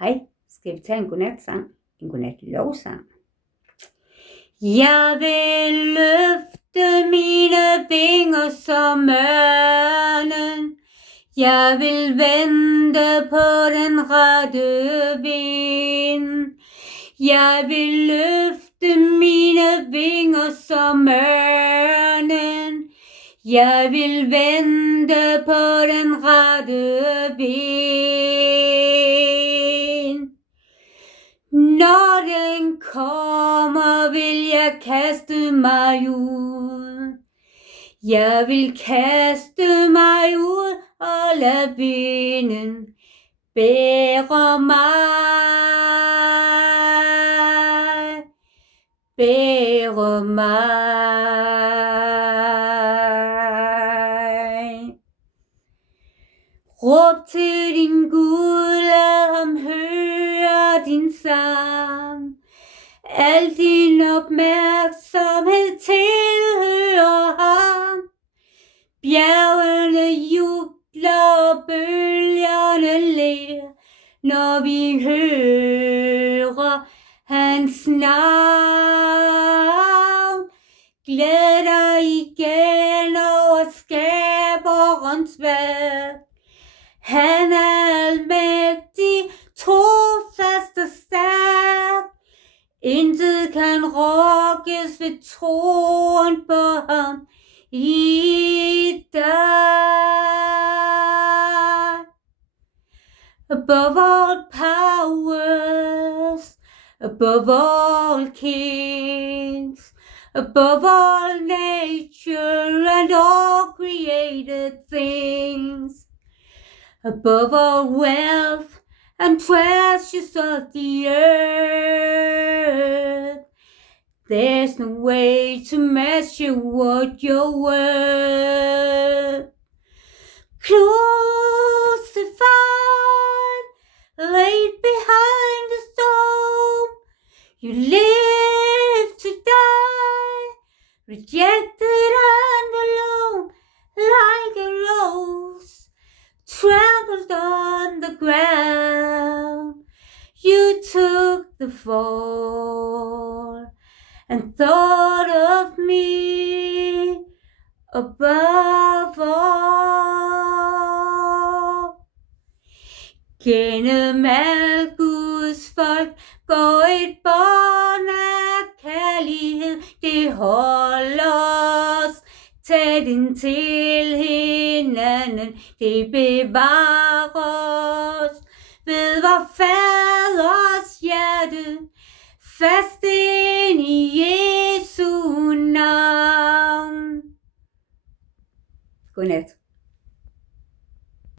Hej, skal vi tage en godnatsang? En godnatlovsang. Jeg vil løfte mine vinger som ørnen. Jeg vil vente på den rette vind. Jeg vil løfte mine vinger som ørnen. Jeg vil vente på den rette vind. Når den kommer, vil jeg kaste mig ud. Jeg vil kaste mig ud og lade vinden bære mig. Bære mig. Råb til din Gud, lad ham høre din sang. Al din opmærksomhed tilhører ham. Bjergene jubler og bølgerne ler, når vi hører hans navn. Glæd dig igen over skaberens værk. Han er almægtig, trofast og stærk. Intet kan rokkes ved troen på ham i dag. Above all powers, above all kings, above all nature and all created things, above all wealth and treasures of the earth, there's no way to measure what you're worth. Crucified, laid behind the stone, you live to die, rejected and alone, like a rose trampled on the ground. You took the fall and thought of me above all. Gennem al Guds folk går et bånd af kærlighed. Det holder os tæt ind til hinanden. Det bevarer os ved vor faders hjerte, fast ind i Jesu navn. Godnat.